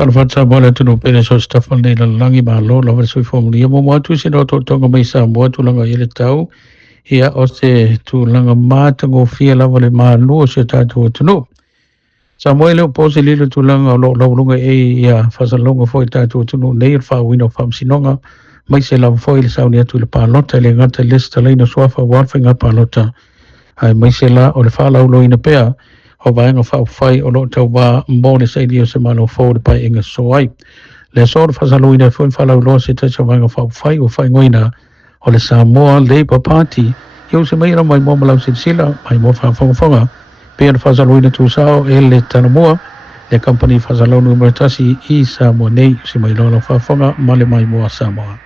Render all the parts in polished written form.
Talfata bola tu no pere so stafal nei la langi ma lo la verso form ni mo mo tu se no to tonga mai sa mo tu langa ile tau ia o se tu langa ma tango fia la vale ma lo se ta tu no Samuel po se lilo tu langa lo lunga e ia fa longa foi ta tu no nei fa wino fam sinonga mai se la foi le sa ni tu le pa lota le ngata lista le no swafa wa fa nga pa lota ai mai se la o le fa la lo ina pea o vaenga whai o lo tau wā mbōne sa idio se malo fōre pai inga so ai. Le sōra whasaluina fuin whalau loa se tacha vaenga whai o whai ngoina o le Samoa Labour Party iau se meira mai mō malau sila mai mō whawhonga pia na whasaluina tu sao e le tanamua le company whasalau numero tasi i Samoa nei se mai loa whawhonga male mai mō Samoa.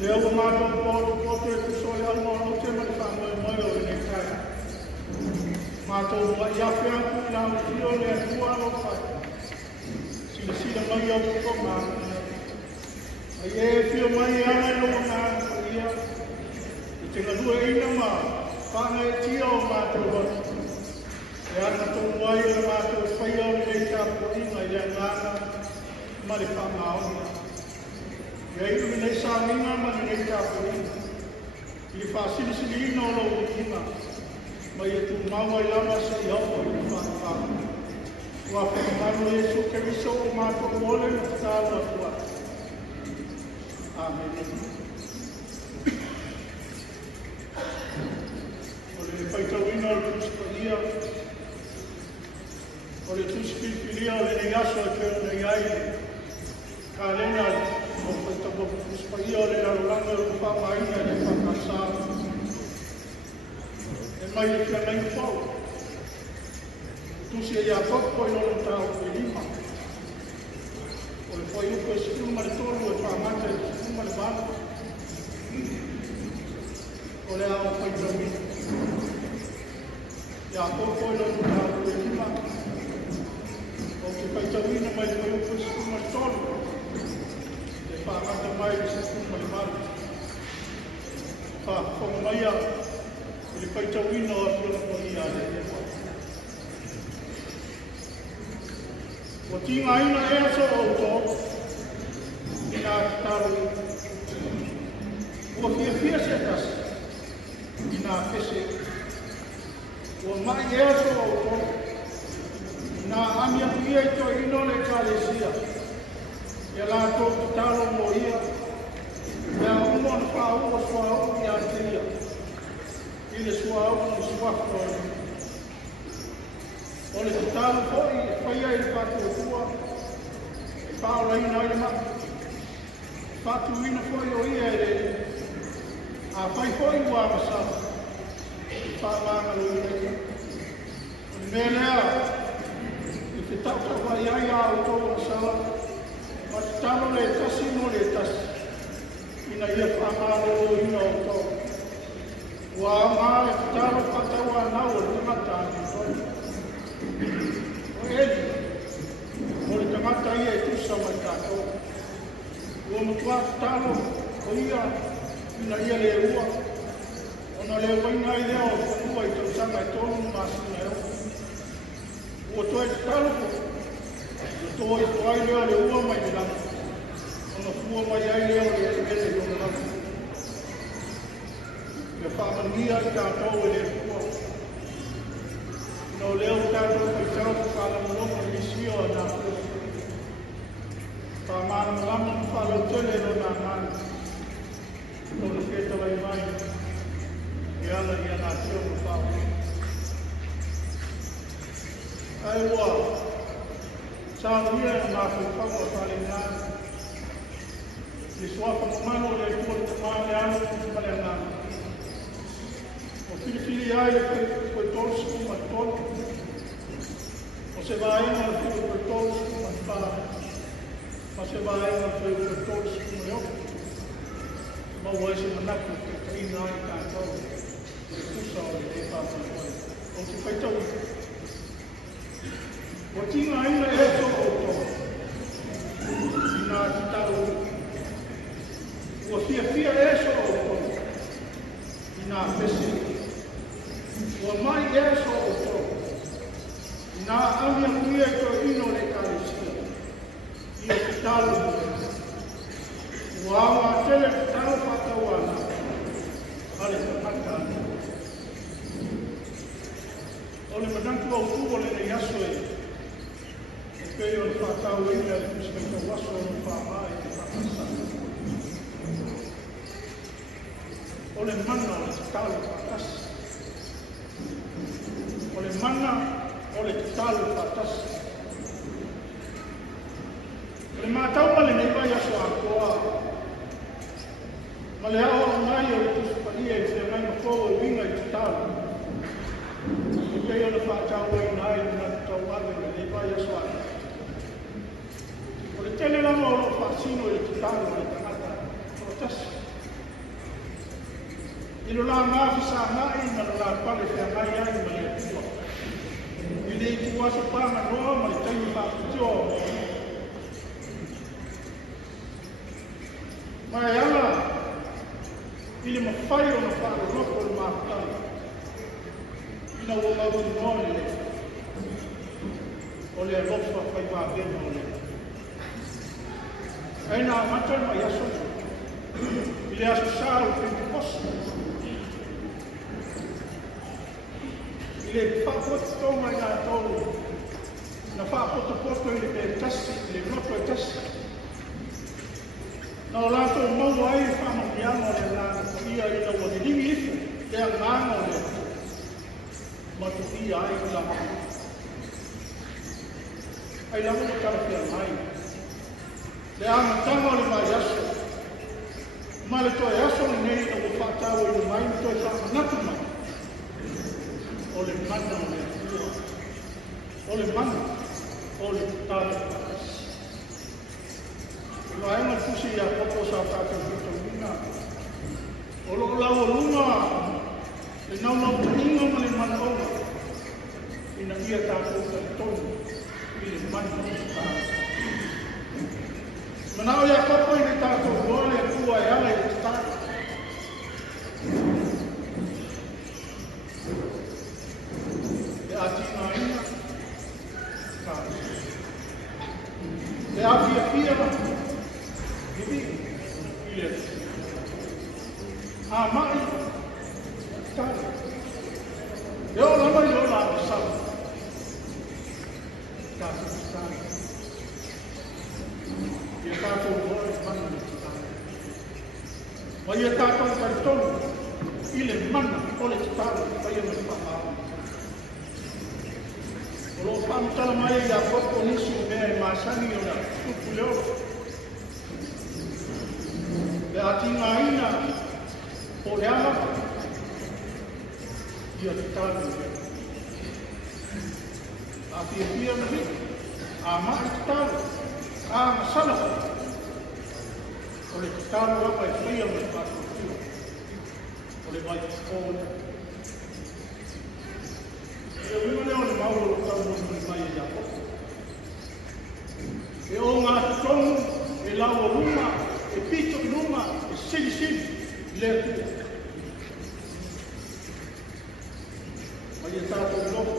Leo o mātou pōro e kusoi almo o te mani whamoe moe o e nei kai. Mātou wa iafe aku nā o tio le atua o whai. Sila mai au ko mātou. Ai e whio mai ana no ngā ia. I te ngadua ina mā, whanga e tia o mātou watu. E ana tō wai o mātou whaia o nei tāpo inga i a ngāna mare whamaonga. E iru nei sā ninga mani nei tāpo inga. I whāsirisiri ina o lau inga. Mai e tū maua i lama sa i hau i whāwhāma. Ua whakamaru e su ke miso o mātou mole na tāla tua. Amen. Ore whaitau ina o tuspaia. Ore tuspipiria o nei aso e kero nei aile. Ka lena o whaitau tuspaia o le larolanga o whamaina e whakasāra. E mai e kia nei whau. Tusi e ia whakpo i lolo tāu e lima. O le whai uko e sikiru mare tōru e whamata e sikiru mare bāna. O le ao whaitau ina. Ia whakpo i lolo tāu e lima. O ke whaitau ina mai whai uko e sikiru mare tōru. E whamata mai e sikiru mare bāna. Whakponga mai a. Le whaitau ina o atua na poni a le e whai. O tinga ina e aso o tō, ina taru. O fia se tasi, ina pese. O mai e aso o tō, ina amia pia i tō ino le kālesia. Ia la tō talo mo ia, ia umo na whāu o swāu i a teia. I le swāu o swāu o o le talo hoi, e whaia i le whātua tua, e whāora ina i ma. Whātu ina hoi o ia e re, a whai hoi ua masama, e whāmanga lo ina ia. O le mea lea, i te tauta whai ai a o tō masama, ma te talo le tasi no le tasi, ina ia whāmanga lo ina o tō. Ua ngā e te talo whataua nau o le tangata ni hoi. O eli, o le tangata ia e tusa mai tātou. Ua matua talo o ia, ina ia le ua. Ona le wainga i leo o whanua i tautanga e tonu māsina eo. Ua toi te talo ko. Ua toi toai leo le ua mai ni lama. Ona fua mai ai leo le ele i ona lama. Le whamangia i tātou e le ua. No leo tātou kai tau whala molomo i sio a nā kua. Whamana malama ni whala utele no nā nāni. No le whetala i mai. E ala i anā teo no whawa. Ai ua. Sāwia e nā whawa whale nāni. I suafa mamano le kua te māne anu ki whale nāni. O whiriwhiri ai e koe tōsu ma tōnu. O se vāenga e koe tōsu ma whāra. O se vāenga e koe tōsu ma yoko. Ma ua ese manaku ke kaina ai kātou. E kusa o le e pāpana koe. O te whaitau. O tinga aina e tō o tō. Ina ki tau. O fia e so o tō. Ina pese. Ua mai e so o tō. Nā amia kuia i tō ino le kālesia. Ia ki tālu. Ua awa tele ki tālu whātau ana. Ale ka mata ana. O le manantu au tūo le nei aso e. E pei o le whātau ina e kusika ka waso o le whāmai e whakasana. O le mana o le tālu whakasa. O le mana o le tālu whakasa. O le mātau male nei vai aso a koa. Ma le awa o ngai o le tusparia i te ngai mawhoa o winga i te tālu. I pei o le whātau e nai na tau ane nei vai aso a koa. O le tele lama o lo whāsino i te tālu o le tangata. O le tasi. Ilo la ngafi sa ngai na la pale te ngai ai ma le tua. Ile i tua sa panga roa ma le taimi pa kutio. Mai ala, ile mawhai o na wharo roko le maafutani. Ina o mau ngoi le. O le alofa whai wāpena o le. Aina amatai mai aso. Ile aso sāu Pentecost. Ile whakotonga i ngā tōru. Na whakotopoto i le tasi, le roto e tasi. Na o lātou mau ai whamamianga o le lāna ia i na wani ringi ifu, te a ngānga o le matu ia ai i la mahu. Ai lamu o tarawhia mai. Le amatanga o le mai aso. Ma le toi aso ni nei na o whātau i le mai, toi whamanatu mai. O le mana o le tua. O le mana. O le tāle pakas. Ino ainga tusi ia koto sa tātou hito mina. O lo lau o lunga. Le nau nau taninga ma le mana oga. Ina ia tātou tonu. I le mana o le tāle. Manao ia kopo i le tātou gole e kua e ala i le tātou. E ati ngaina. Tātou. E ati a pia na. Hivi. Ile. A mai. Tātou. E o lama i o la o sala. Tātou. Tātou. Ia tātou ngore mana ni tātou. Ma ia tātou karitonu, i le mana o le tātou, pa ia me whakao. O lo whamutala mai ia koko nisi mea e māsani o na tupu leo. Le ati ngā ina o le ala, ia te tātou. A pia pia na hi, a mai te tātou. Masala. O le tāra rapa e whaia me tātou tua. O le mai kōna. E wima leo le mauro o tau mo le mai e jako. E o ngā tongu, e lau o ruma, e pito i ruma, e sili sili, le tua. Mai e tātou loko.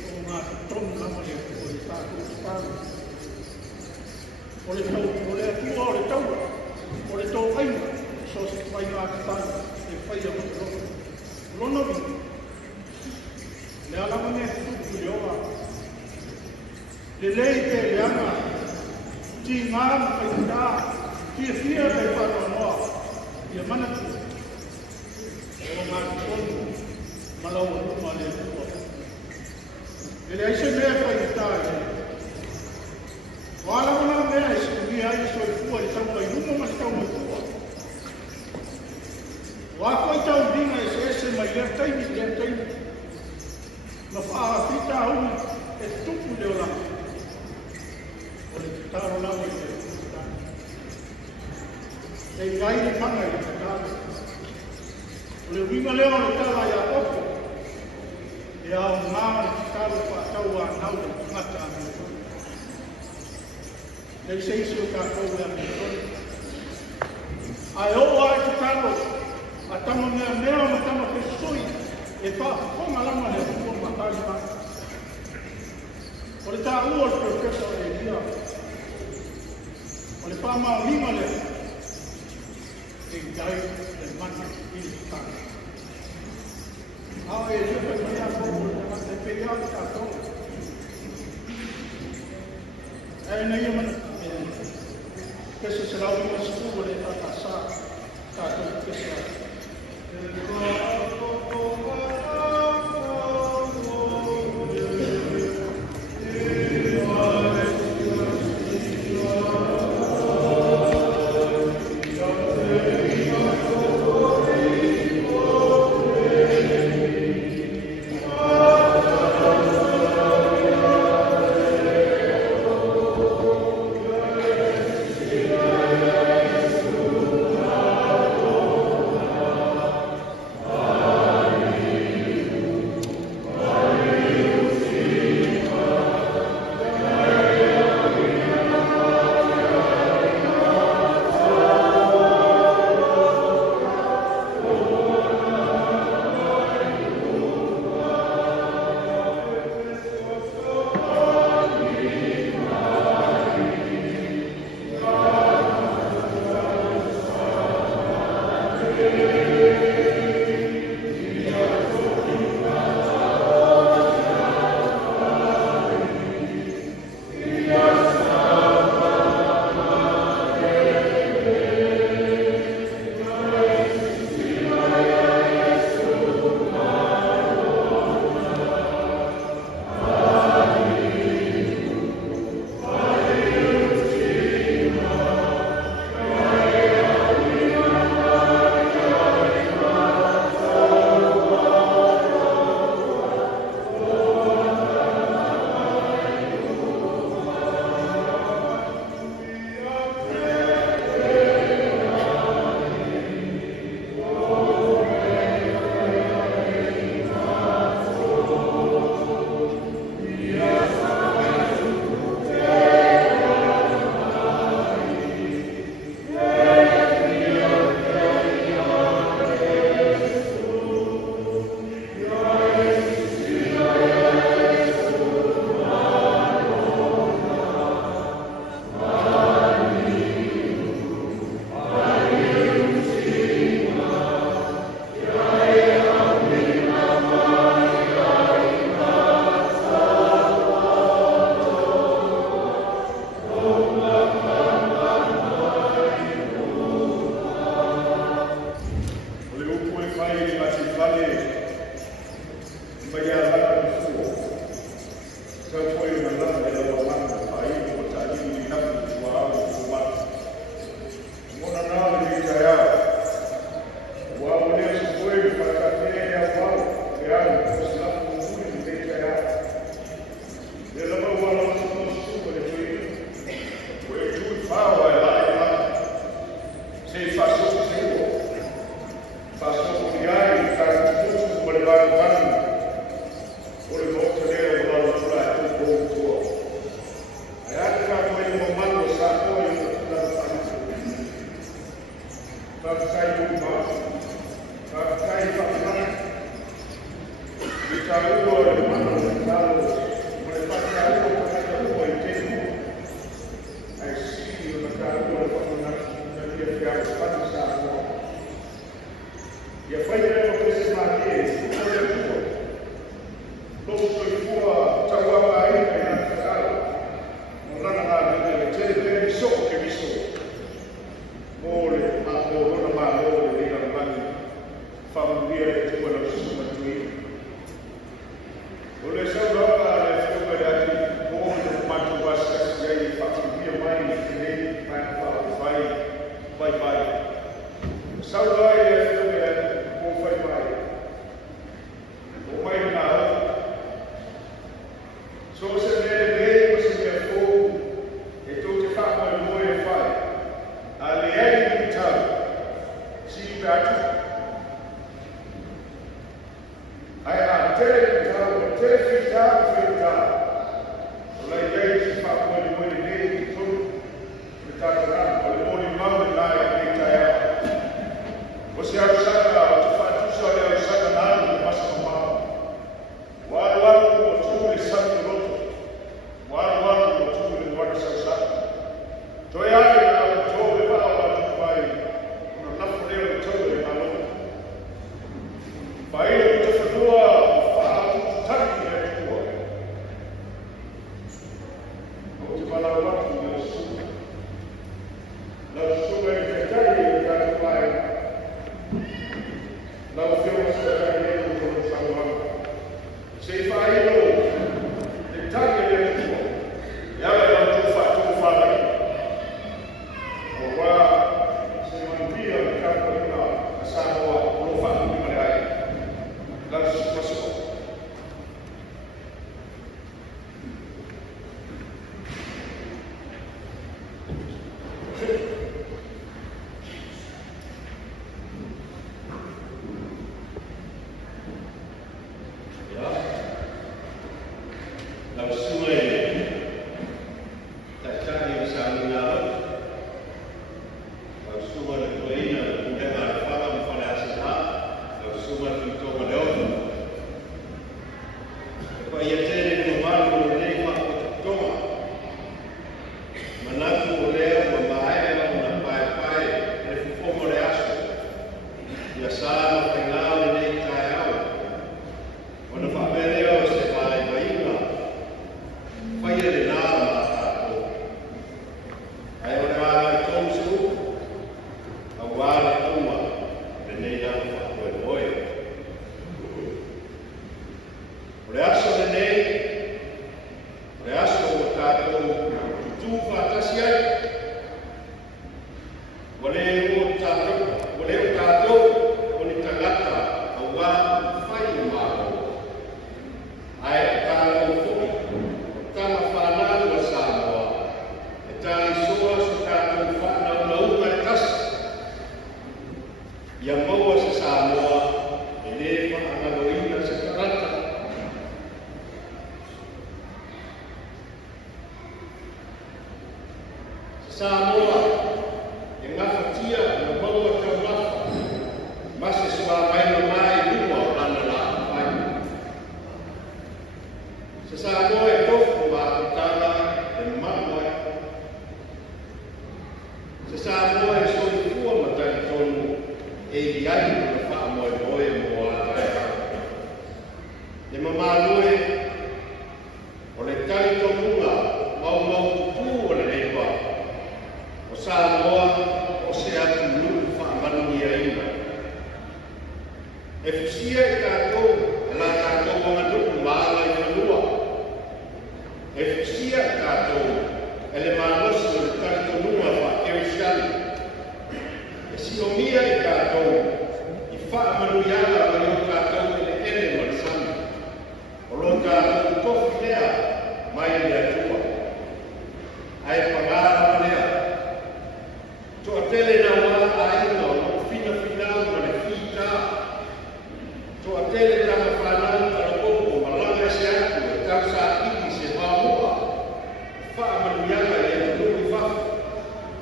E o ngā tongu nama le tua, o le tātou tāra. O le tau, o le atua, o le tau, o le tau aina, so se whai ngā tāna, e whai a mutu roto. Rono vi. Le alama me tuku le oa. Le lei te le anga, ti ngāma kai tā, ti e fia kai whātua noa, i a manatu. O ngā tonu, malau a ruma le tua. E le aise mea kai tā e. Wala wana mea e sikumi ai so e fua i tau kai rumo mas tau mai fua. Wako i tau dinga e se mai lea taimi. Na whaa pita au e tupu leo lama. O le taro lama i te taro. E ngai le manga i te taro. O le winga leo le tara i a opo. E au ngāma i te taro pa tau a nau le ngata a mea. Nei seisi o kātou e a mea. Ai o ai te taro, a tama mea mea ma tama te sui, e whaafonga lama le huko matari ma. O le tā ua le professor e ia. O le whaamao lima le. E gai le mana i le tāna. Ao e jupe mea koko le mata e pei au kātou. E nei e mana. Kesa se lau ima siku le tata sa tātou kesa.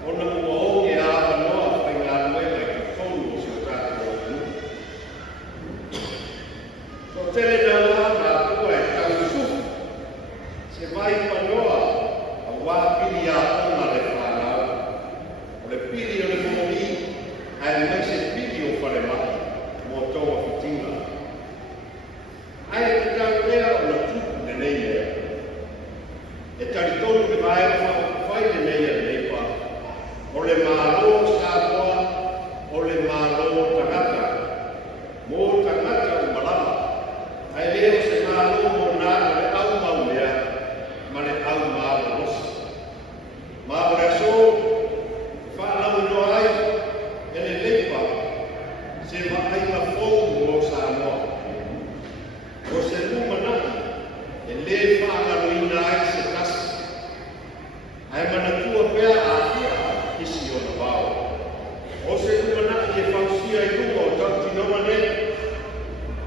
Ona ua o e a noa whainga noe mai ki ai mai se pili o pare mai, mo toa fitinga. Ai te tau mea o na tuku ne nei mea. E tari tonu me mai o whai ne nei a nei pa. O le mālo sāpoa, o le mālo tangata. Mō tangata o malama. Ai leo se mālo mo nāna le au mau mea, ma le au mālo rosi. Mā o le aso, whānau no ai, e le leipa, se whaai ma fōu o Samoa. O se lumanaki, e le whaangaru ina ai se tasi. Ai manatua pea a fia isi o na wao. O se lumanaki e whausia i runga o tau tinoma ne,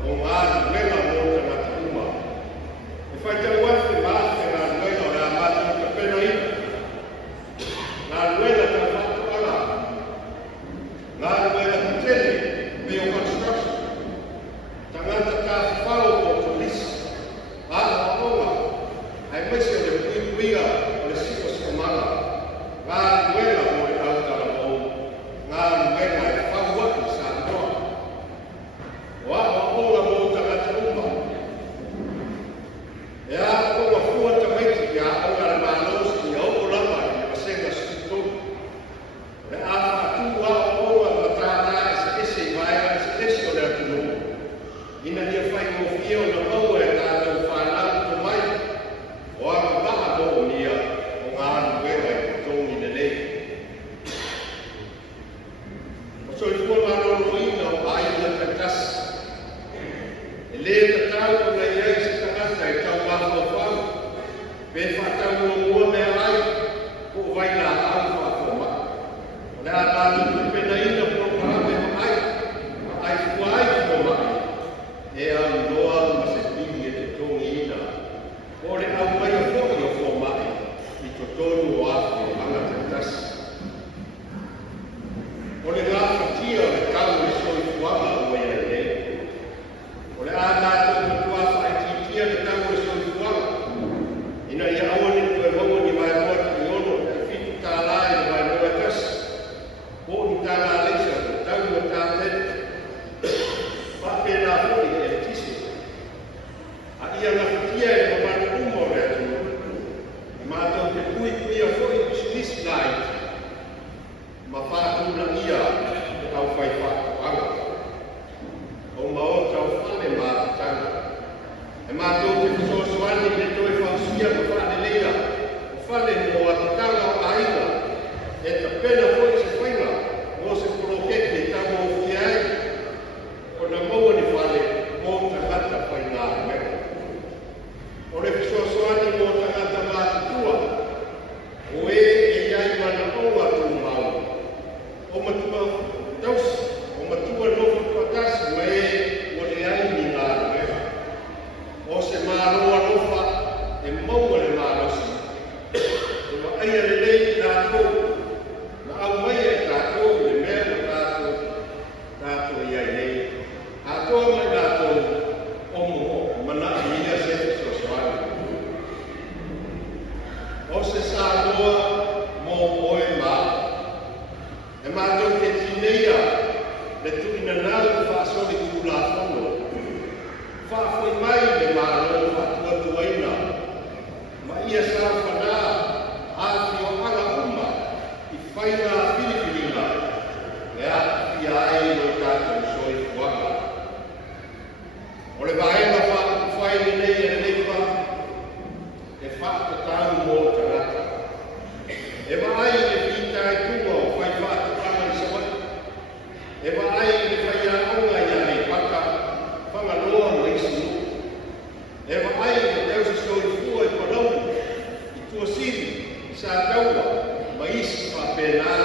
o ngāru mela mō tangata uma. E whai tau wafu māwhi ngā ruela o rā mātu ka pena ina. Ngā ruela ka whatu ala. Ngā ruela ka tele, me o construction. Tangata ka whao o polisi. Āna onga, ai mese o le puipuia o le siko sikomanga. Ngā ruela o le autara mou. Ngā ruela e whauaki sa noa. O apa onga mou tangata uma. E a onga fua tamaiti ki a onga le mālosi i au lama i a senga sikitonu. Le a whatu a onga matata e se ese i vaega e se ese o le atunu. Ina nia whai mo fia o na maua e tātou whanau to mai. O a maha mo nia o ngā ruela i kutongi ne nei. O so i fua maro roina o aina katasi. E le tatau o nei ei se tangata i tau maha o whau. Pe whatau o mua mea ai, ko vai nā au whakoma. O le a tātou pena ina proparame o ai, ai fua ai koma ai. E au noa ma se pini e te tongi ina. O le au mai o whoki o koma ai, i to tonu o afu o anga te tasi. O le ngā whatia o le kau e soi fuanga o ea e ne. O le ātātou me tua whai titia le kau e soi fuanga. Ina ia awane tue maua ni mai moa ki ono, e fitu tā lai ni mai moa tasi. O ni tā ngā leisa, o tau o tā tete. Whape nā hori e tisi. A ia ngā whatia e mamana umo rea tunu. I mātou te pui kuia hori business night. Ma whātuna ia e au whai whātuanga. O maota o whane mātutanga. E mātou te whasosoani me toi whausia ma whane leira. O whane mo atutanga o aina. E ta pena hoi se whainga. Mo se prokeke tamo o ki ai. O na maua ni whale mo tangata whai ngā mea. O le whasosoani mo tangata mātutua. O e iai mana oa tu mau. O matua tausi, o matua nofu tuatasi ma e o le ai ni ngā mea. O se māroa nofa e maua le mārosi. E ma aia le nei tātou. Na au mai e tātou le mea o tātou iai nei. Tātou mai tātou o mo mana i ia se sosoani. O se sāloa mo oe mā. E mātou te tineia le tuina nau whaasori ku la whono. Whaafoi mai le mālo whatua tuaina. Ma ia sa whanā āti o anga uma i whaina Filipinina. E ati ai o tātou soi fuanga. O le vaenga whaine nei e leipa e whaatatau mō tangata. E maai le whita e kunga o whai whaatatanga i sawai. E maai le whai a onga i ane paka whangaloa ma isi nu. E maai le tausi soi fua e panau i tua siri sa taua ma isi whapena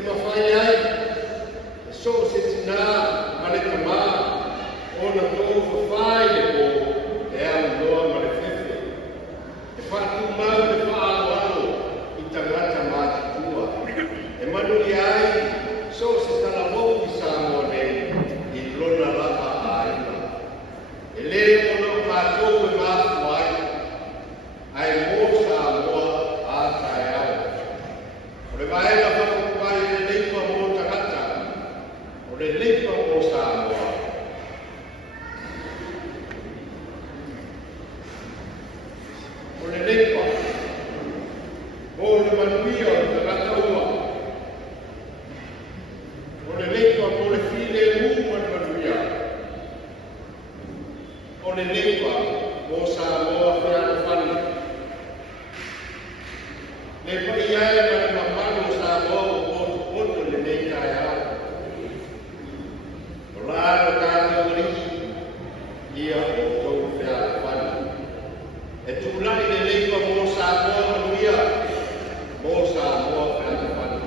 e mawhai ai, e so se tina ma le tamā, o na tō whawhai le ko, e au noa ma le whewhe. E whātu mau le whaalo i tangata māti tua. E manu i ai, so se tala mou i Samoa nei, i lona lava a ina. E le ono kātou e mātu ai, ai mō Samoa a tai au. O le vaela whakapai le leipa mō tangata, o le leipa mō Samoa. O le leipa, o le manuia o le tangata ua. O le leipa o le file ua le manuia. O le leipa o Samoa whiana whani. Le pai ai ma le mamano Samoa o poto le nei tai au. O la ano kātou riki, ia o tau whiana whani. E tūlai le leipa mo Samoa manuia, mo Samoa whiana whani.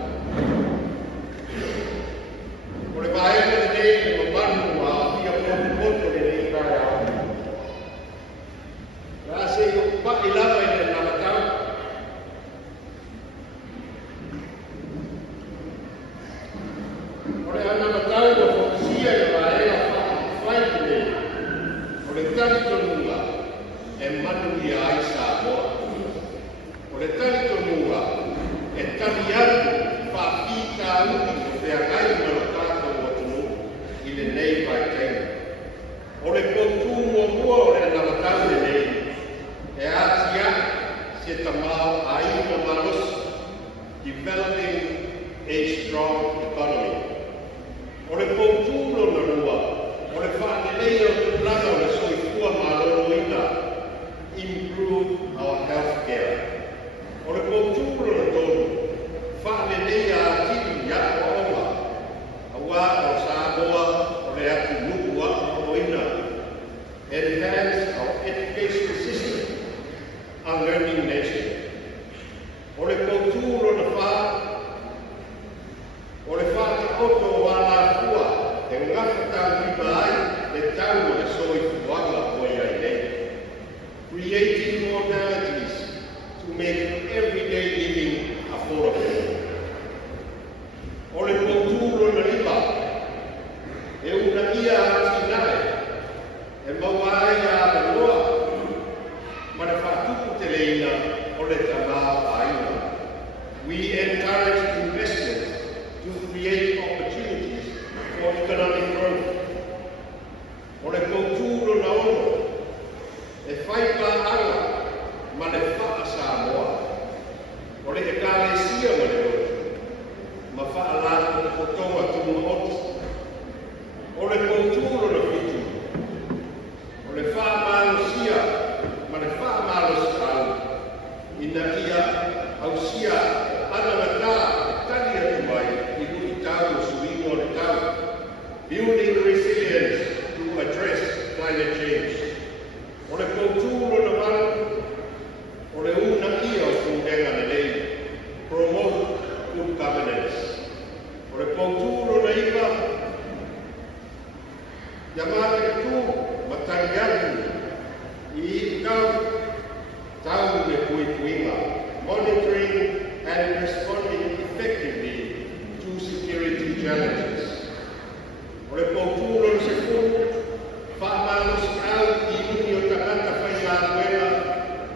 O le vaena le nei le mamano a ia poto le nei tai au. Rā se i o pa'i lava i le namatau. O le ana matau o whakisia i vaena whai nei. O le tari tonunga e manu i ai Samoa. O le tari tonunga e tari atu whapita uti o te akai mana tātou o tunu i le nei vai teina. O le potu mua o le namatau le nei. E atia se tamau a ina malos, developing a strong economy. O le poutulo na rua, o le whaanelea o te plana o le soifua malolo ina, improve our health care. O le poutulo na tonu, whaanelea a tiri ya o onga, a wā o Samoa o le atu nukua o ina, enhance our education system, a learning nation. O le poutulo na wha, o le wha te oto o ala kua, e ngawhatau i mai, le tau o le soi wanga o iai nei. Creating modalities to make everyday living affordable. O le poutulo na riba, e una ia ati nai, e mawai a le loa, ma le whatupu te leina o le tamau aina. We encourage investment to create opportunities for economic growth. O le kouturo na ono, e whaipa anga, ma le wha Samoa. O le ekalesia ma le ono, ma wha alata o tonga tumu oti. O le kouturo na fitu, o le wha malosia, ma le wha malosau, ina ia au sia ana ngata tani atu mai i lui tau suino le tau. Building resilience to address climate change. O le kouturo na manu, o le una ia o fungenga le nei, promote good governance. O le kouturo na iwa, yamate tu matangatu, i tau le puipuinga, monitoring and responding effectively to security challenges. O le poutulo se furu, whaamanos au i uni o takata whai ngā kuena,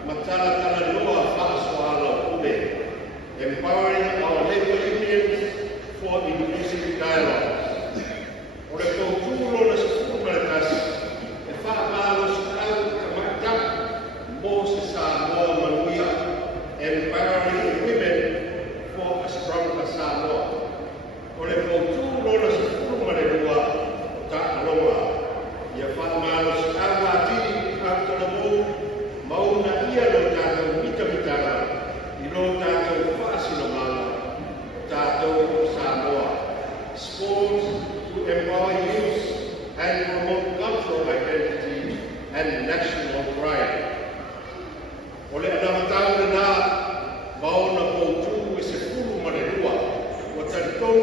matala tala noa whaasoala o ule, empowering our labor unions for inclusive dialogues. O le poutulo na se furu maritasi, e whaamanos au kamata, mo se Samoa manuia, empowering women for a stronger Samoa. O le poutulo na se furu marerua o tākaloa, ia whaamanos au atiri au talamou, mauna ia no tātou mitamitanga, i no tātou whaasinamanga, o tātou Samoa. Sports to empower youth and promote cultural identity and national pride. O le anamatau na nā, maona poutu e se furu marerua, o taritono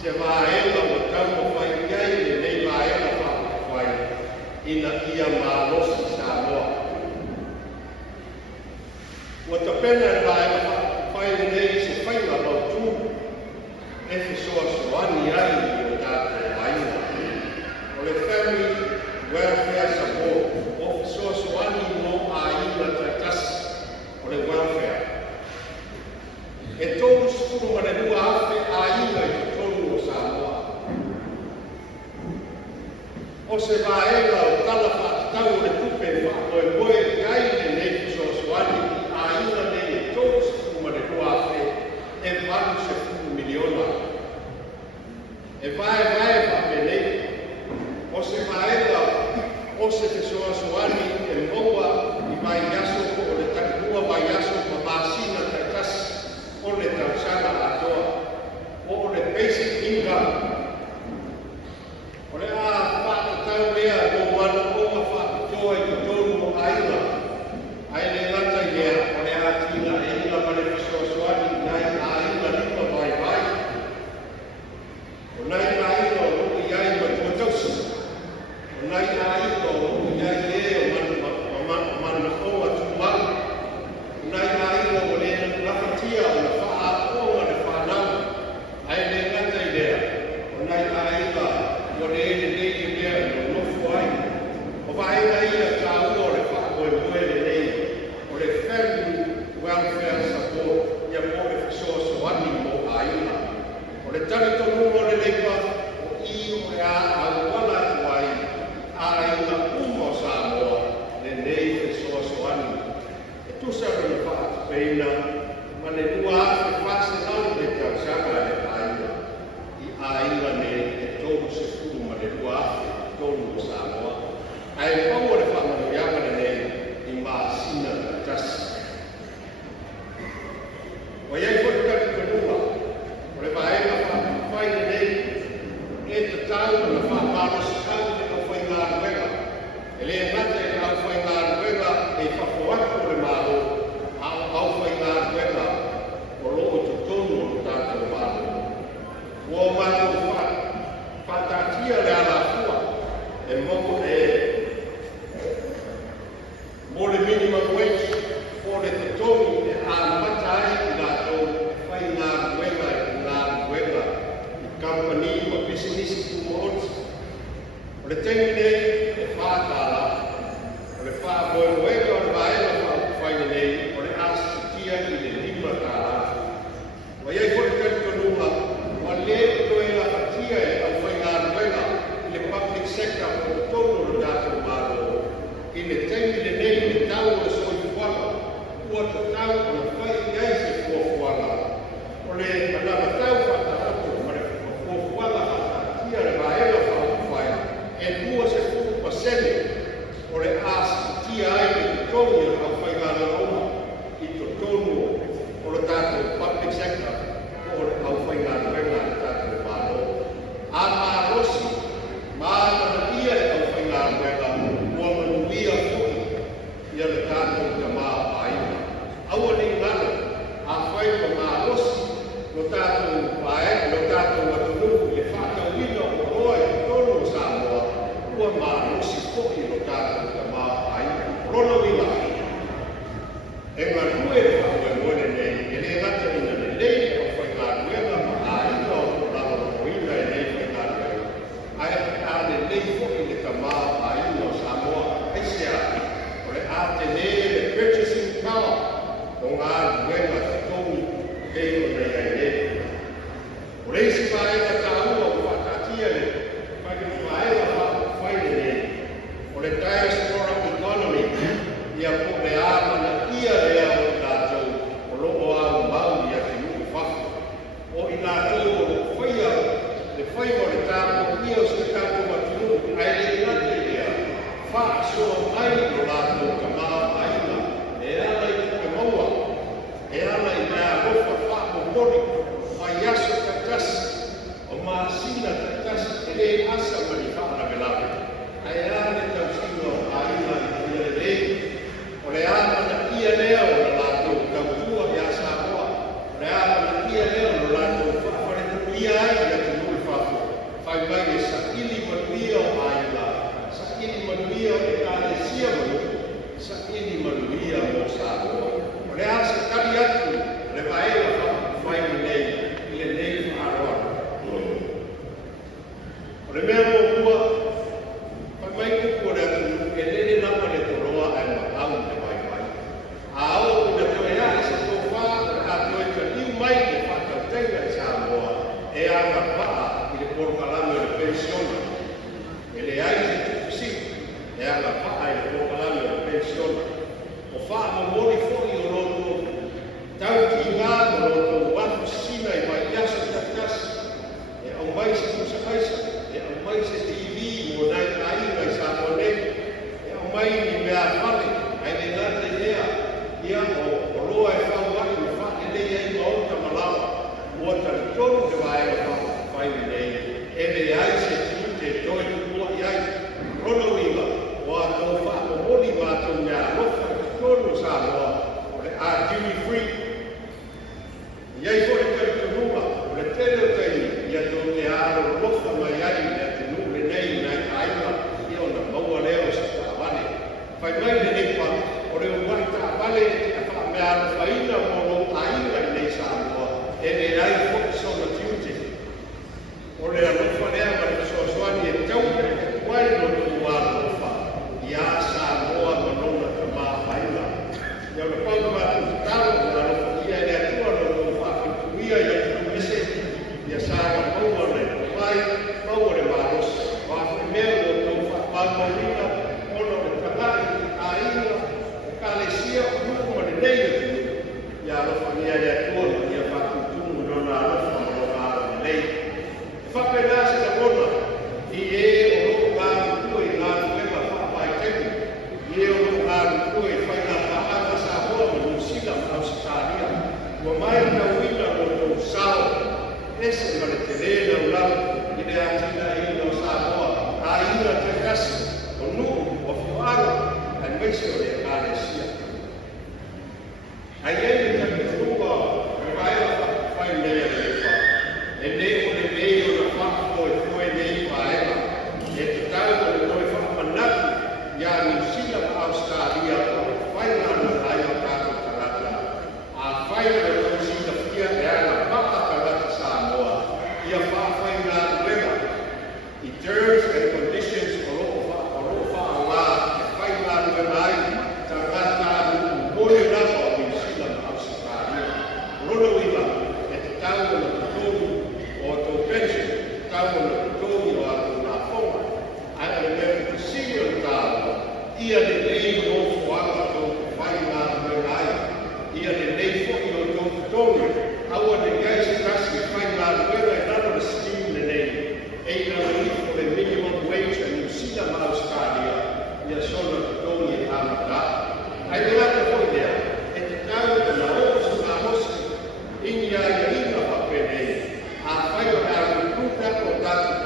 se vaela o tau whai iai le nei vaela whai ina ia malosi Samoa. Ua ta pena e vaela whai nei se whaila lau tū e fi soa soani ai i o tātou vaina. O le Family Welfare Support o fi soa soani no a ina taitasi o le welfare. E tōu sukuru ma le rua afe a ina i tōnu o Samoa. O se vaela o tala whātau le tupe whākoe koe ki aile nei ki so soani a ina nei e tōu sukuru ma le rua afe e whātu se fuku miliona. E vae whape nei. O se vaela o se te soa soani e moua i mai yaso o le takua mai yaso ma māsina taitasi o le tausanga atoa, o le basic income. O le a whātatau mea o mana o ma whātatoa i tōru o aina. Ai le ngata i mea o le a tina e ina mane pisoasoani nai a ina lipa vai vai. O nai a ina o ruku iai ma tuatausi. O nai a ina o ruku iai e o mana o atumaru. O nai a ina o le rapatia o le wha o le whanau. Ai le ngata i lea. O nai a ina o le ene nei i mea i o nofu ai. O vaenga ia ka ua o le whakoe moele nei. O le Family Welfare Support ia po le fisoa soani mo a ina. O le tani tonu o le leipa o i o e a auala kuai a ina umo Samoa le nei fisoa soani. E tusa le whaatupeina ma le nua afe whase nau le tausanga le aina. I a ina nei e tōru se furu ma le nua afe tōru o Samoa. Ai pau o le whamanu iamane nei i māsina tasi. O iai whatu kati kanua, o le vaenga whaine nei e te tau na whamaro sikau te au whai ngā ruenga. E le ngata e au whai ngā ruenga e whakoatu o le maro au whai ngā ruenga o loo te tonu o tātou maro. Ua maro whatatia le ala fua e moko e mo le minimum wage o le te tonu e a mata ai i ngā tau whai ngā ruenga i company o business kumoot. O le tengi nei e whātala, o le whāmoemoega o le vaela whaine nei, o le asitia i le lima tāla. O iei kore kari konunga, o le koe la patia e au whai ngā ruenga i le public sector o le tono o le tātou maro. I le tengi le nei le tau o le soifuanga, ua te tau o le whai iai se fuafuanga. O le manama tau whataratu o wala ia le vaela whai e mua se fuku pasene o le asitia ai i tonu i au whai ngāna oma i to tonu o le tātou public sector o le au whai ngāna wenga le tātou mālo. A mārosi, mātana ia e au whai ngāna wenga ua manuia fuki ia le tātou ka maa aina. Aua ni ngana, a whai ma mārosi no tātou vae, no tātou atunuku le whakawina o roa i tonu o Samoa, ua mārosi foki no tātou ka maa aina. Rono wina. E ngā rue le whakoe moene nei, e le ngata ina le lei o whai ngā ruenga ma aina o rama o ina e nei whai ngā ruenga. Ai a le lei foki le ka maa aina o Samoa, ai se a, o le a te nei le purchasing power o ngā ruenga te tonu kei o nei ai nei. O reisi vaenga tāua o whakatia le, vaenga whaine nei. O le diaspora economy, ia po le āmana ia rea o tātou o loo au mauri a te nuku whaku. O i tātou o le whaia, le whaia o le tātou ia o se tātou matunu, ai le ngate ia, whaasoa mai o tātou ka maa aina, e ala i te maua, e ala i mea rofa whako mori, mai aso katasi, o māsina katasi, e le asa mani whaana me lawe. Ai ane tau sino aina i te rei, o le amana ia lea o le lātou tautua i a Samoa, o le amana ia lea o le lātou whaafare ia ai i atu nui O le mea mo kua, mai kuku rea tunu, e lele lama le toroa ai makau te mai mai. A au kuna toe a se tō wha, a toe ka liu mai le whakau tenga i Samoa, e anga paa i le porokalame o le pensiona. E le ai se tukusi, e anga paa i le porokalame o le pensiona. O wha mo mori fōi o roto, tau ki ngā mo roto, wafu sina i mai iasa tatasi, e au mai se kusa kaisa, e au mai se TV mo nai ainga i Samoa nei, e au mai ni mea pale, ai le ngata ia, ia o roa e whau waki me whake nei ei maota malawa, mua tari tonu te wae o whau whai nei, e le ai se tiu te toi kukua i ai, rono iwa, o a tō whako moni mātou mea rofa ki tonu Samoa, o le a duty free. Iai fo e tari tunuma, o le tele o teini, ia tō te aro rofa mai ai le te nume nei nai aima, ia o na maua leo sa tāwane. Whai mai le nepa, o le wai tāwane e te a mea aro whaina moro ainga i nei Samoa, e le ai fo e sona tiute. O le alofa lea ma le soaswani e tau e kuai no tu alofa, ia Samoa manona ka maa whaina. Ia o le panga mātu talo, o le alofa ia e lea tua no tu whakukuia ia tu mese, ia sāga maua le mai, maua le maros, whaku mea o tu whakpāmarina, ono le takai, ainga, o kālesia, o hukuma le nei o tu, ia alofa ia lea tua, ia whakutumu nona alofa o alo nei. Whapena se na mona, i e o lo ngāru kua i ngāru ema whapai teku, i e o lo ngāru kua i whaina whaanga sa hoa ma Nusila ma Australia, ua mai ka wina o lo sao, ese ma le te rena o lau, i le atina i no sa hoa, a ina te kasi, o nuu, o whiwara, ai meise o le kālesia. Ai e le te runga, e vai a whai mea le wha, e ne o le mei o na whakako e koe nei whaera, e te tau o le koe whakamanaku, ia Nusila ma Australia, o le whaingana ai o kāko tarata, a whaingana o Nusila pia e ana paka tarata Samoa, ia whaingana rema, i terms and conditions o roo whaanga, e whaingana rema ai, tarata mole rapa o Nusila ma Australia, rono iwa, e te tau o na kutomu, o tō pension, tau o na kutomu o atu nā whonga, ai o le mea kutusiri o tāua, ia le nei o whaanga tō whainga rema ai, ia le nei whoki o tō kutomu, aua le gai se kasi e whainga rema e nana le scheme le nei, e ina relief o le minimum wage a New Zealand ma Australia, ia sona kutomu e tāmata. Ai le ata hoi lea, e te tau o na osu ngā hosi, inga ia ina whapenei, a whai o ngā rukuta o tātu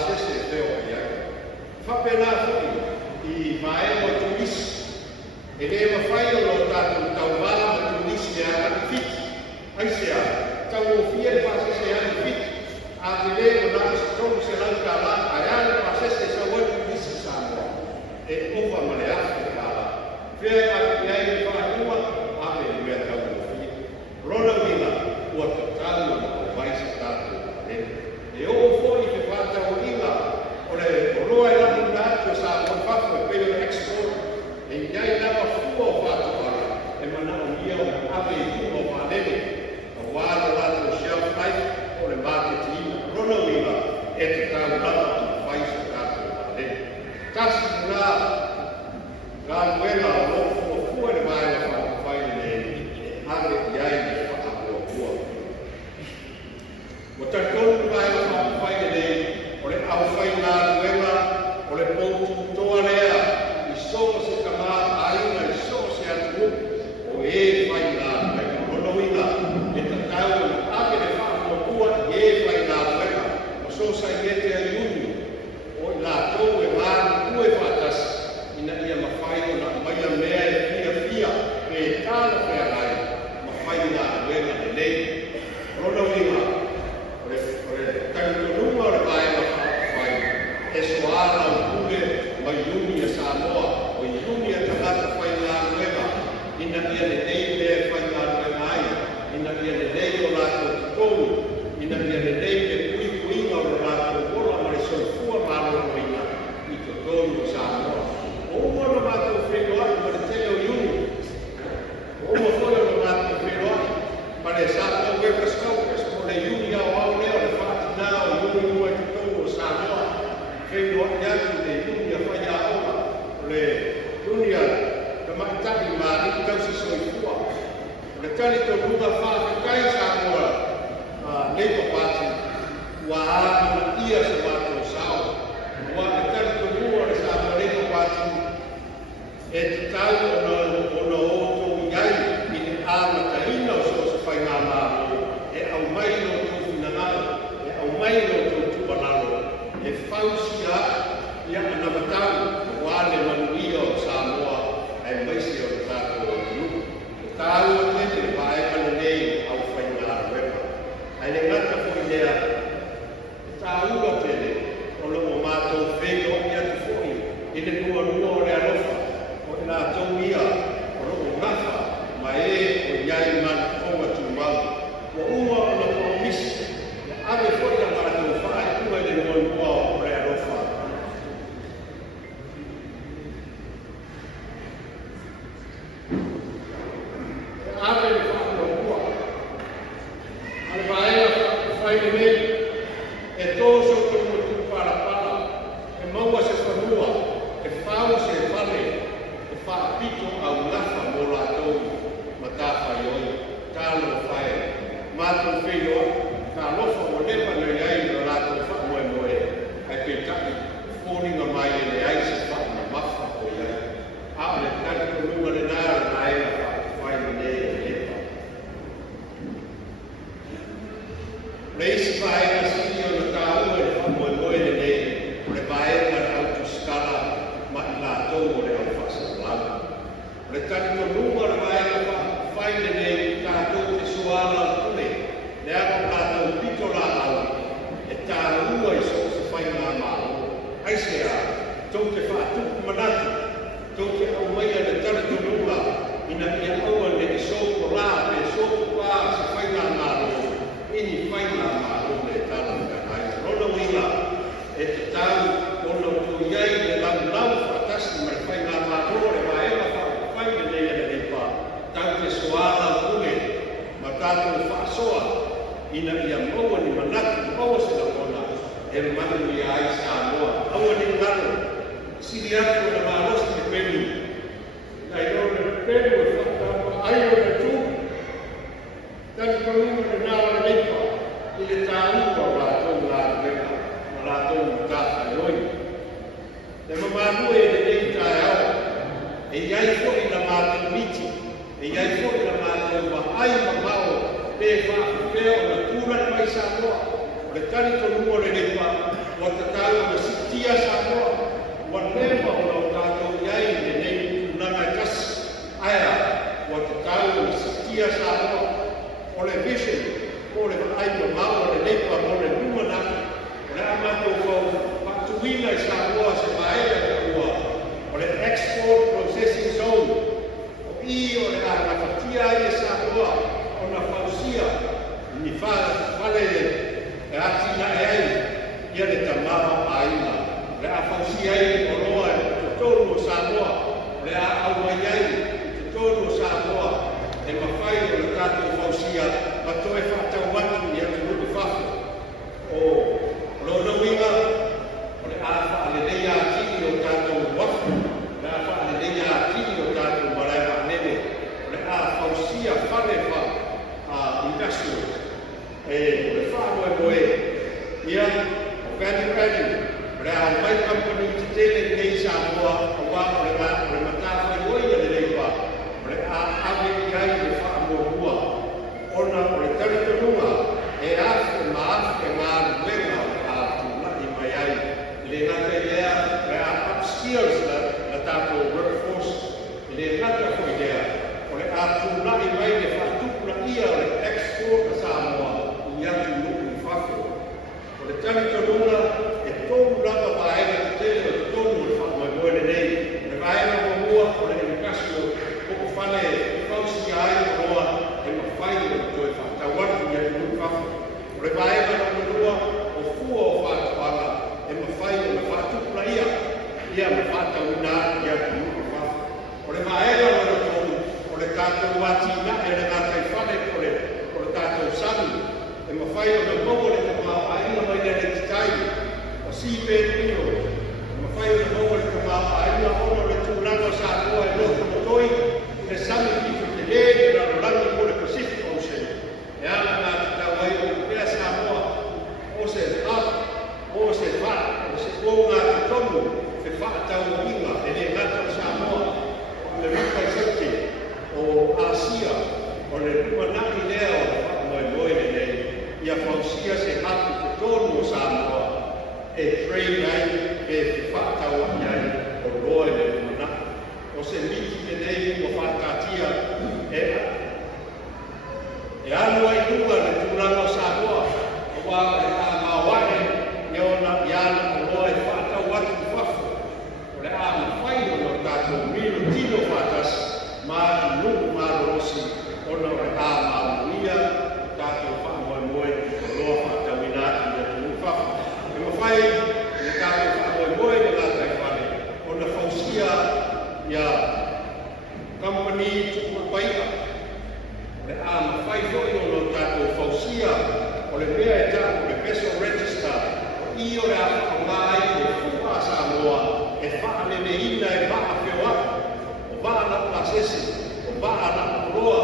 pasese teo ia. Whapena fui I mae o tulisi. E le mawhai o lo tātou tauwala ma tulisi e ati fiti. Aisea, tau o fia le pasese e ati fiti. A te le o nā se tonu se lau ka la, a ea le pasese sa wai tulisi sa moa. E owa ma le afi ka la. Fia ati ai le whakua, a me mea tau o fia. Rona wina, ua te tau o vai se tātou e. E o foi te whātau ina, o le roa e lamu nā atu sa moa whako e peo export. E iai nama fua o whātau ara, e mana o ia o ave I fua o whanene. A wāra lato shelf life, o le market ina. Rona wina, e te tau nata o vai se tātou whanene. Tasi nā, ngā muela o lo fua le mai o whako whaine ave iai ni whakako o fua. O tātou mai o whako whaine o le au whaina nuenga, o le pōtu toa lea, I soa se kamā aina, I soa se atu o e whaina nuenga. Rono ina, e tātou na ake le whako kua e whaina nuenga, o soa sa I ete a iunu, o I lātou e māni kue whātasi, ina ia mawhaina na maia mea e fia, e tāna whea rai, mawhaina nuenga le nei. Rono ina, Tanunga o le mai o whai, e soara o kule mai iuni a Samoa, o iuni a tangata whai ngā nueva, ina ia le nei le whai ngā nueva ai, ina ia le nei o lāko tikouni, ina ia le nei le kui kuinga o lāko wola ma le soifua mālo o ina, I tikouni o Samoa. O umana mātou whenua atu ma le teo iuni, o umana whoi o mātou whenua atu, ma le Samoa wepa skaukas, mo le iuni au au leo le whātina o iuni ua I tikouni o Samoa, whenua atu le iuni a whai a aua, le iuni a ka maitaki mā ni tausi soifua. Le tali to runga whāwhikai Samoa Labour Party, ua āki na ia sa mātou sao. Ua le tali to runga le Samoa Labour Party, e te tau o na oto iai, I ne āmata ina o so sa whai ngā mālo, e au mai no tō whinangalo, e au mai no tō tupanalo, e whausia ia ana matau, wale manuia o Samoa, e maisi o le tātou o iu. Tāu o tete pae pane nei au whai ngā repa. Ai le ngata fwoi lea, tāu o tete, o lo o mātou whego I atu fwoi, I le kua rua o le alofa, o le nā tau ia, o lo o ngafa, ma e o iai man konga tu mau. O uma o na komisi, ave fwoi na mātou whae kua le ngoi kua o le alofa. Ave le whakua kua. Ale vaea whaile nei, e tōso tōmu tu parapara, e maua se whanua, e whau se whale, e whaapito au lafa mō rātou, ma tā whai oi, tālo whae. Mātou whenua, ka lofa o lepa nei ai na rātou whamoe moe, ai pe taki, whōringa mai e le ai se wha na mawha o iai. A le taki o runga le nāra na e na whaile nei e lepa. Leisi vaenga sini o na tāua e whamoe moe le nei, o le vaenga na autu skala ma I lātou o le au whasa lama. O le taki o runga le vaenga whaile nei tātou te suala o kule, le ako tātou pito la au, e tāua I so se whainga mālo. Aisea, tau te whaatuku manatu, tau te au maia le tari to runga, ina ia aua le I soko la, pe soko pā se whainga mālo. Ini whainga mālo le tālanga ai. Rono wina, e te tau, ono tu iai le lau whatasi mai whainga mālo, le waela whainga nei ane nei pā. Tau te soala kule, ma tātou whaasoa, ina ia maua ni manatu, maua se la kona, e manu I ai Samoa. Aua ni ngaro, siri atu na mālosi te penu. Nai rona le penu e whakama, ai o le tū. Tani korunga le nāwa le leipa, I le tāua o rātou ngā reka, ma rātou tāwha ioi. Le mamanue e le nei tāe au, e iai fwoi na mātou miti, e iai fwoi na mātou wa ai mamao, pe whaafupea o na kūrana mai Samoa. O le tani korunga le leipa, o te tāu i Samoa se maea ka ua o le export processing zone o i o le ana fatia i Samoa o na fausia ni fale e ati na e ai ia le tamama aina le a fausia i o loa e tonu o Samoa le a au mai ai te tonu o Samoa e mawhai o le tātou fausia ma toe whātau watu i atu nuku whafu o lono winga o le a wha le leia atini o tātou wafu le a wha le leia atini o tātou marae wa nene o le a fausia whane wha industrial e o le wha moe moe ia o value adding o le a mai company te tele nei Samoa o wā o le matawhai oia le leipa o le a ave i ai le wha moe hua ona o le taritonunga e afu maafu e ngā ruenga a tūlai mai ai le ngata lea le a upskills la tātou workforce le ngata koe lea o le a tūlai mai le whatupuna ia o le export a Samoa i atu nuku i whako o le taritonunga e tōru lava vaenga te tele o te tonu le whamoe moene nei le vaenga mahua o le educasio o whane whausi ai roa e mawhai o toe whatawatu i atu nuku whako o le vaenga na manua o fua o whatuanga e mawhai o le whatupuna ia me whatawina i atu nuku whako o le vaenga na tonu o le tātou wati na e le ngātai whane o le tātou sami e mawhai o le mogo le tamau aina mai le titai o sipe pino e mawhai o le mogo le tamau aina ono le tūranga sa koa e loko motoi e sami ki te le e raro rangi mo le Pacific Ocean e ana ngā te tau ai o le pea Samoa o se hap o se wha o se o ngā te tomu te wha tau inga e le ngata Samoa o le rika sete o Asia o le rumanaki lea o le wha moe moe le nei ia fausia se hatu te tonu o Samoa e trade ai e whātau ai o roe le rumanaki o se miti te nei o whātatia e anu ai tunga le tūranga o Samoa o wā e a mawae e ona iana o roe whātau atu i whafu o le a mawhai o no tātou milo tino whātas ma i nuku marorosi ona o le a mauia tātou whamoe moe o roa whātauina i le tūru whafu e mawhai le tātou whamoe moe le lātai whane o na fausia ia company tuku paika le a mawhai hoi o no tātou fausia o le mea e tāu le vessel register o i o le a whaongai e fuha Samoa e whaanene ina e waa whioa o waa na pasesi o waa na roa o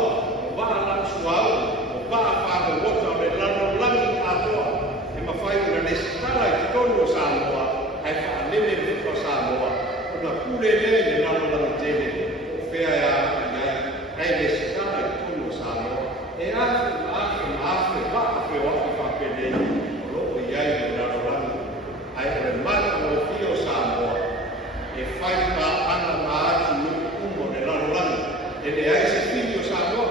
waa na suau o waa whaako wota o le lano langi atoa e mawhai o le stala i te tonu o Samoa ai whaanene fuha Samoa o na kure le lano langi tene o whea e a ai le stala i te tonu o Samoa e afe waa whioa i whapene o loko iai le lano langi ai o le mata o whio Samoa e whai ka ana maati nuku umo le lano langi e le ai se whio Samoa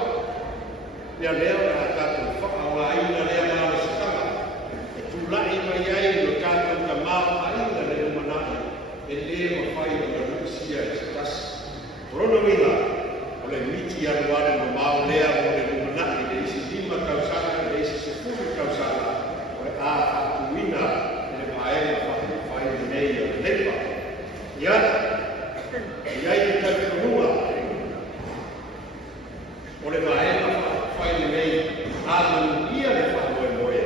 lea lea o a tātou whakawa aina lea ngāra sitanga e tūlai mai ai no tātou ka mao aina le umanaki e lea mawhai o na rusia e se tasi rono winga o le miti anuare no mao lea o le umanaki le isi lima kausanga le isi se furu kausanga o le a atuina e le maenga whai nei o le leipa ia iai te tautunua o le maenga whai nei āmanu ia le whamoe moe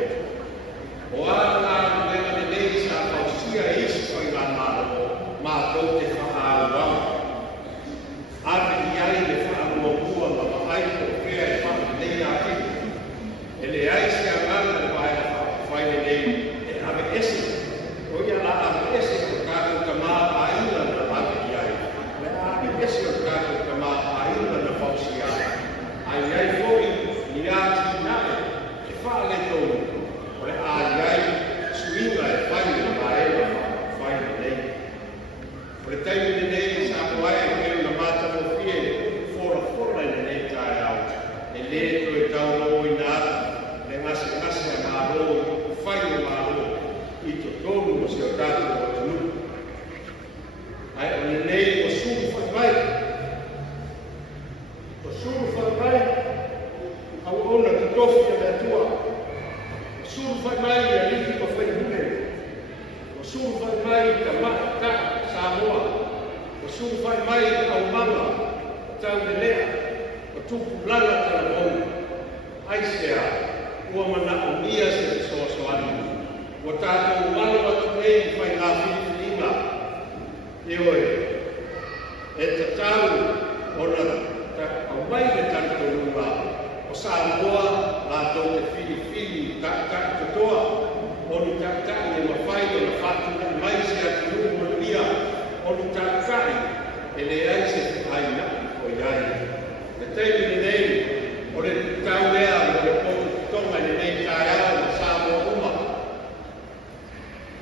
o āna ānuenga le nei sa pausia e isi whai ngā mālo mātou te whaāuau āme iai le whaamua kua ma ai o whea e whai nei āti e le ai se angana le whai nei e ame ese o ia la ame ese o kātou ka mā aina na mai au mama tau le lea o tupu langa tala mau ai sea ua mana o mia se so ani o tātou malo atu nei whai ngā whiwhiringa e oe e te tau o na au mai le tanto runga o Samoa la tau te whiwhiri ka katoa o ni tātai e mawhai o na whatu mai se atu runga o ia o ni tātai e le ai se ai na o iai e teimi le nei o le tau lea o le potu tonga le nei tai au na Samoa uma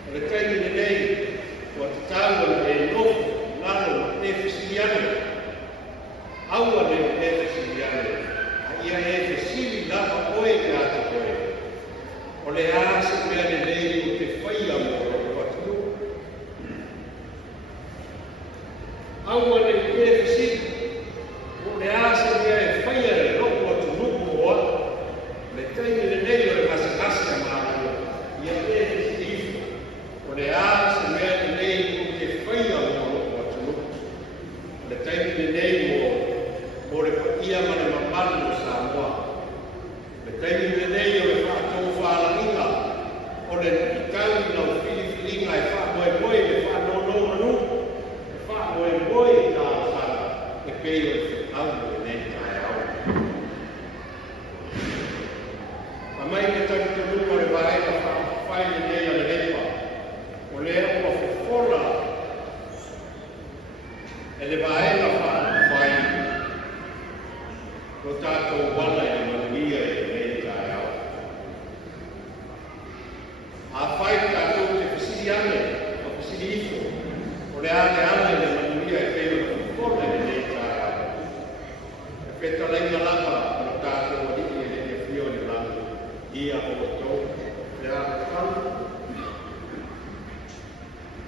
o le teimi le nei o te tau e nofu nano e fisiliane aua le e fisiliane a ia e fisili lava oe te ata koe o le asa mea le nei o te whaia mo o atu aua le e fisili o le asa mea e whaia le loko atu nuku oa le teimi le nei o le masakasa maa ia e fisili o le asa mea le nei o te whaia mo loko atu nuku le teimi le nei mo le paia ma le mamalu o Samoa. Le teimi le nei o le whātou whālahinga o le ikauni na o whiwhiringa e whāmoe le whānono manu e whāmoe i tā sara e pei o le whātau le nei tai au. A mai ke tangi te runga le waenga whai le nei a le lepa o le ea ua whawhora e le waenga whai o tātou wala e manuia e nei tai au. A whai tātou te whisiri ane, o whisiri ifo, o le ane ane le manuia e teo te kone e nei tai au. E peta leina lapa o tātou a hiki e le whio le lana, ia o tau, le ane whanu.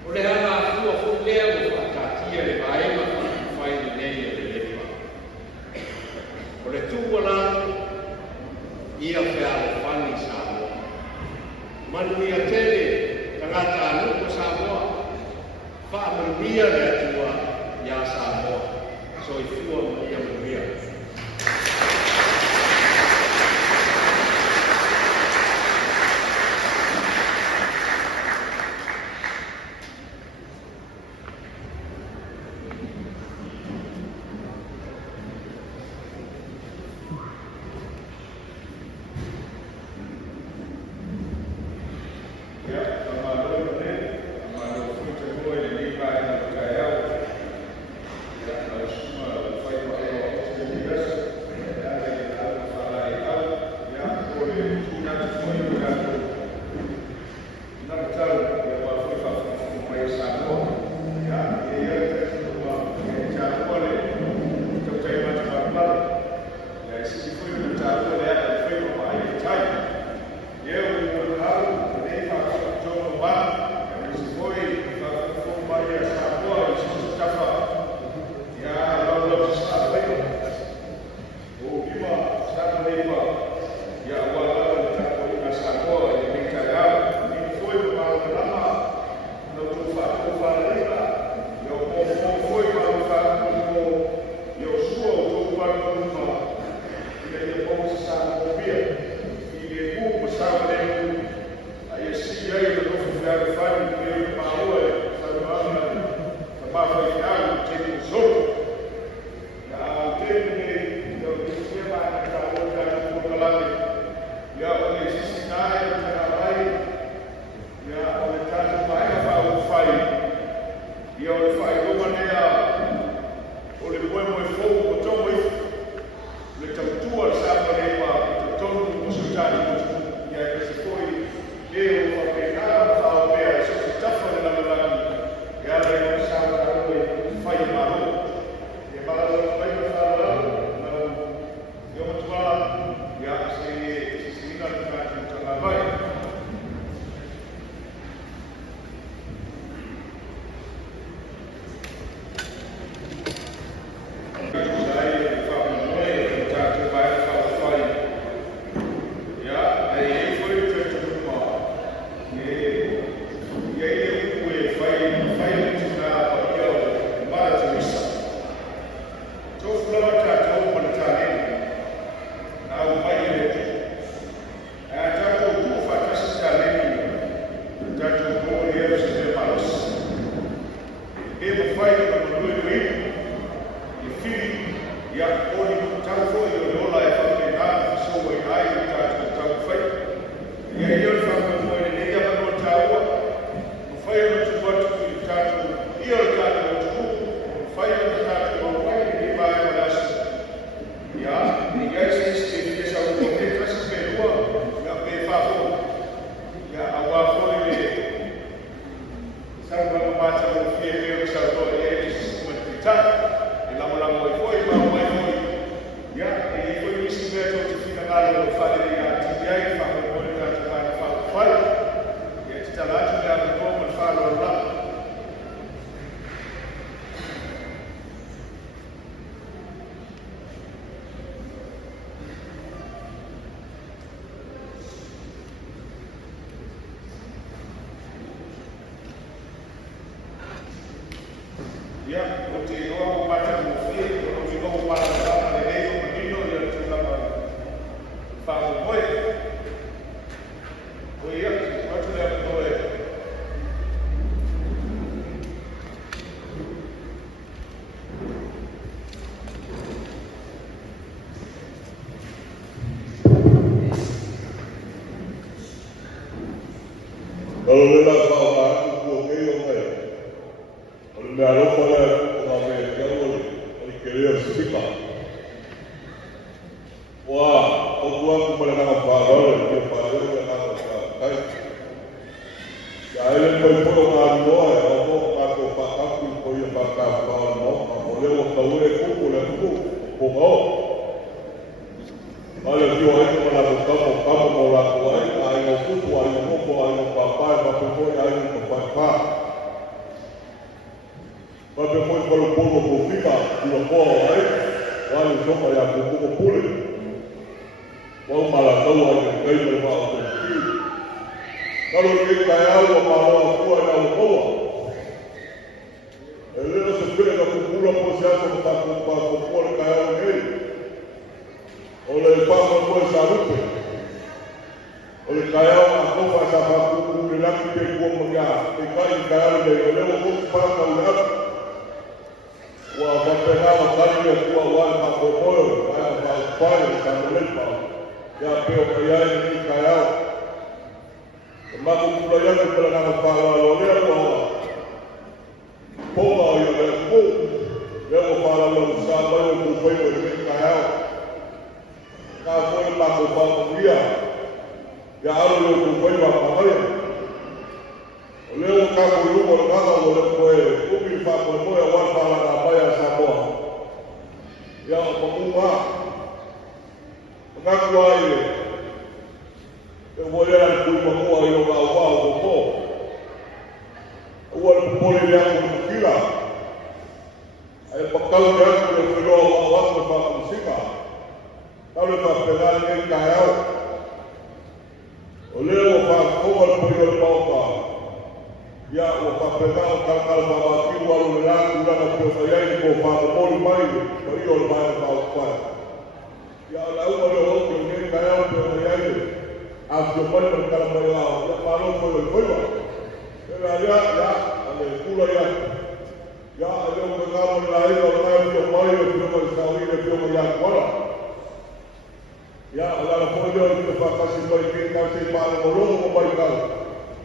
O le hana a fua whulea o whakatia le vaema whai le nei e le lepa. O le tūwala ia whea le whani Samoa. Manuia tele tangata anuko Samoa. Whaamanuia le atua ia Samoa. So i fua ia manuia. tatu ila mlango ifoi ba ifoi ya ifoi misimeto tifika ngalo fadhili ya TBI fa kuoneka tukana fa fai ya titalatu ya ngoma mfano Allah ya utaiwa kupata kufia utaiwa kupata kama leo maneno ya tunapa fahamu boy kwa hiyo watu ya boy kalau lela bawa aku kau mai kalau melo pada orang Amerika orang Korea sifat wah aku pada nama bawa dia pada nama kai ya ele foi por uma noa eu aku pakai aku yang pakai bawa no boleh tahu aku boleh aku bohong olha que o aí para o campo para lá aí no futebol aí no futebol aí no papai aí no papai mas depois para o povo que fica no povo aí olha o jogo aí o povo pule vamos malatão aí no meio do mal kalau kita kaya o malu aku ada o povo ele não se pega com o pulo por ser para o povo kaya o meio oleh papa pun sarup, oleh kaya aku pasal aku lelaki berkuah menggah, ikai kaya dari oleh aku pasal lelaki, wah berpengaruh kali aku awal aku boleh, kaya pasal sambil lepas, ya kaya ini kaya, mahu pelayan kepada kepala oleh aku awal, pola yang aku, yang kepala manusia baru bukan dengan kaya. Kalau laku bangun dia, ya harus lupai apa kaya. Oleh kamu lupa kata oleh kue, ubi pakai kue awal pala apa ya semua. Ya pengumah, mengaku aye. Kemudian kue pengumah yang awal buko, awal boleh yang berkira. Ayat bekal dia sudah perlu awal berpakai musika. Kalau tak pegang ini kaya, oleh orang kawal punya bapa, ya orang pegang kalau bapa kiwal ulang ulang berjaya ini bapa boleh main, boleh main bapa. Ya lalu oleh orang ini kaya berjaya ini, asal boleh kalau bayar, ya malu boleh boleh. Ya ada pulau ya ada orang lain orang yang main berjaya sekali berjaya kuala. Ya Allah pojok kita kasih bagi kasih pada orang memberikan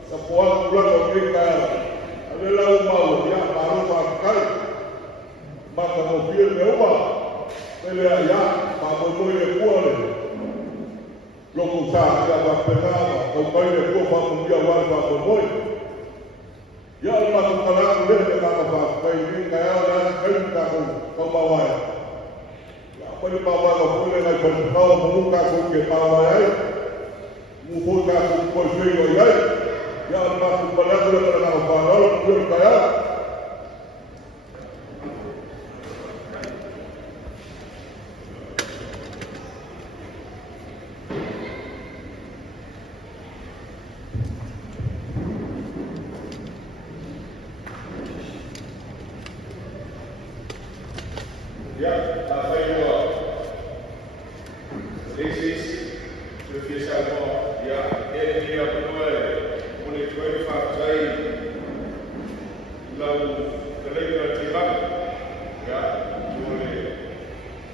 sebuah bulan memberikan adalah mau ya baru pakai maka mobil mewah melihat ya pakai mobil kuat lokusa ya pertama kembali ke pakai dia warga pakai ya Allah kalau boleh kita pakai ini kaya dan kita kau bawa pada bapa kau boleh nak berkau membuka kunci pawai, membuka kunci pawai, ya Allah kepada kita dalam panel berkaya. Ya, tak payah. This is to fish out more. Yeah, any of the way. Only 25 days. Low, the later Tiban. Yeah, only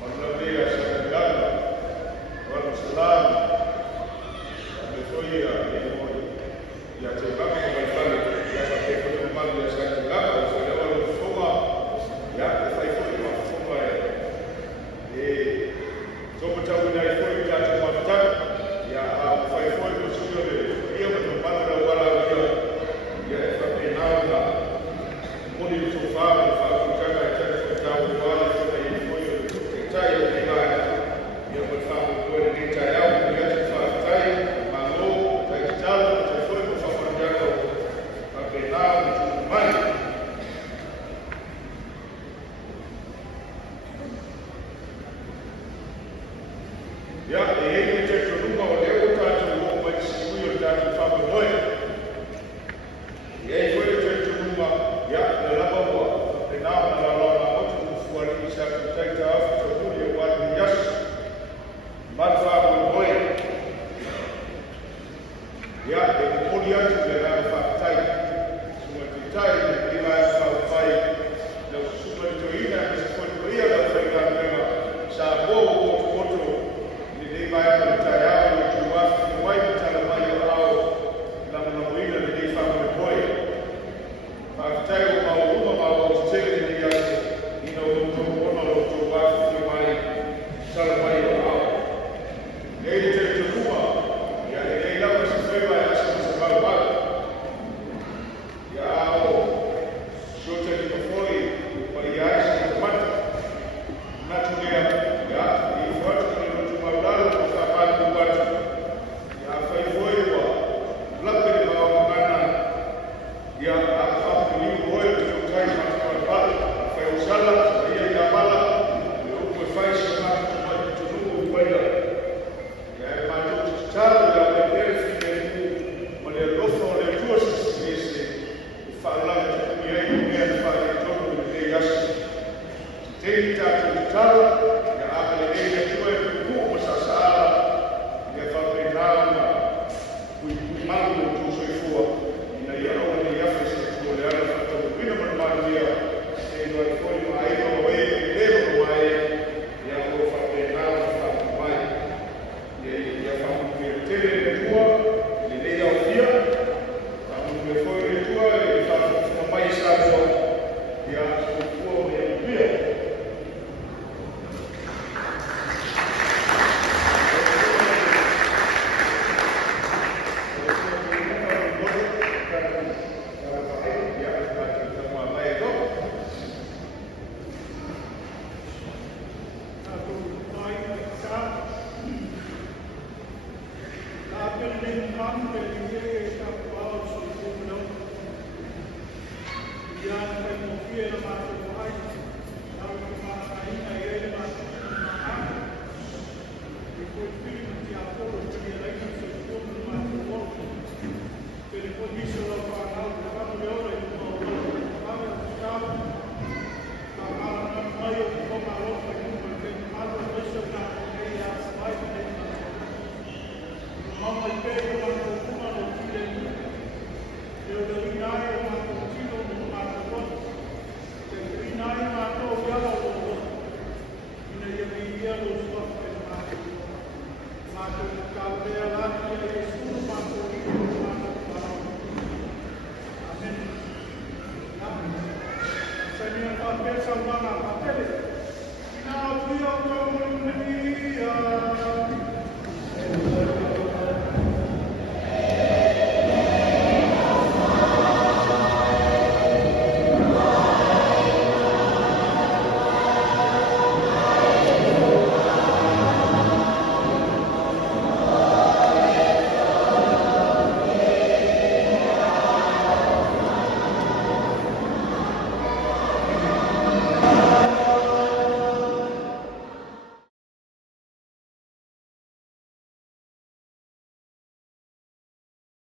on the day I said, one salam. And before you are in the morning, you have to come to my family. You have to take for the money. You have to go. So they will follow up. Yeah, if I follow you up, follow up. So much I would like for you that one time. Yeah, if I follow you, so you're here with the mother of what I will. Yeah, if I may now, money so far, if I could try to Now, we are going to